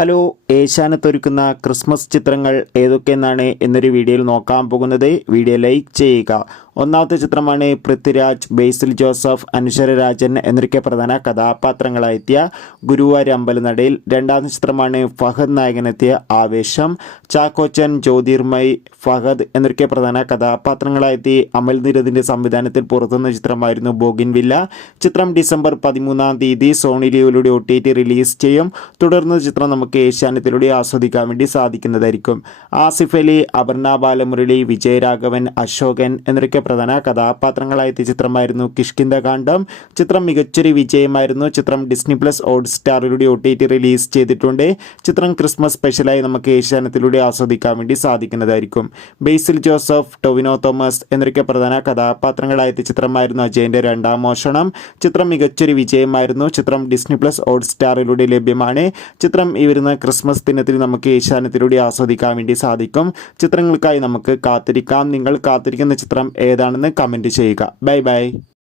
Hello, Asianet ഒരുക്കുന്ന Christmas ചിത്രങ്ങൾ ഏതൊക്കെയെന്നാണ് എന്നൊരു വീഡിയോയിൽ നോക്കാൻ പോകുന്നത്. വീഡിയോ ലൈക്ക് ചെയ്യുക. ഒന്നാമത്തെ ചിത്രമാണ് പൃഥ്വിരാജ്, ബേസിൽ ജോസഫ്, അനശ്വര രാജൻ എന്നൊക്കെ പ്രധാന കഥാപാത്രങ്ങളായെത്തിയ ഗുരുവായൂർ അമ്പലനടയിൽ. രണ്ടാമത്തെ ചിത്രമാണ് ഫഹദ് നായകനെത്തിയ ആവേശം. ചാക്കോച്ചൻ, ജ്യോതിർമയ്, ഫഹദ് എന്നൊക്കെ പ്രധാന കഥാപാത്രങ്ങളായെത്തി അമൽ നീരദിൻ്റെ സംവിധാനത്തിൽ പുറത്തുവന്ന ചിത്രമായിരുന്നു ബോഗിൻവില്ല. ചിത്രം ഡിസംബർ 13-ാം തീയതി സോണി ലിവിലൂടെ OTT റിലീസ് ചെയ്യും. തുടർന്ന് ചിത്രം നമുക്ക് ഏഷ്യാനെറ്റിലൂടെ ആസ്വദിക്കാൻ വേണ്ടി സാധിക്കുന്നതായിരിക്കും. ആസിഫ് അലി, അപർണ ബാലമുരളി, വിജയരാഘവൻ, അശോകൻ എന്നൊക്കെ പ്രധാന കഥാപാത്രങ്ങളായെത്തിയ ചിത്രമായിരുന്നു കിഷ്കിന്ധകാണ്ഡം. ചിത്രം മികച്ചൊരു വിജയമായിരുന്നു. ചിത്രം ഡിസ്നി പ്ലസ് ഹോട്ട്സ്റ്റാറിലൂടെ OTT റിലീസ് ചെയ്തിട്ടുണ്ട്. ചിത്രം ക്രിസ്മസ് സ്പെഷ്യലായി നമുക്ക് ഏഷ്യാനെറ്റിലൂടെ ആസ്വദിക്കാൻ വേണ്ടി സാധിക്കുന്നതായിരിക്കും. ബേസിൽ ജോസഫ്, ടൊവിനോ തോമസ് എന്നൊക്കെ പ്രധാന കഥാപാത്രങ്ങളായെത്തിയ ചിത്രമായിരുന്നു അജയൻ്റെ രണ്ടാം മോഷണം. ചിത്രം മികച്ചൊരു വിജയമായിരുന്നു. ചിത്രം ഡിസ്നി പ്ലസ് ഹോട്ട്സ്റ്റാറിലൂടെ ലഭ്യമാണ്. ചിത്രം ഈ വരുന്ന ക്രിസ്മസ് ദിനത്തിൽ നമുക്ക് ഏഷ്യാനെറ്റിലൂടെ ആസ്വദിക്കാൻ വേണ്ടി സാധിക്കും. ചിത്രങ്ങൾക്കായി നമുക്ക് കാത്തിരിക്കാം. നിങ്ങൾ കാത്തിരിക്കുന്ന ചിത്രം ഏതാണെന്ന് കമൻറ്റ് ചെയ്യുക. Bye bye.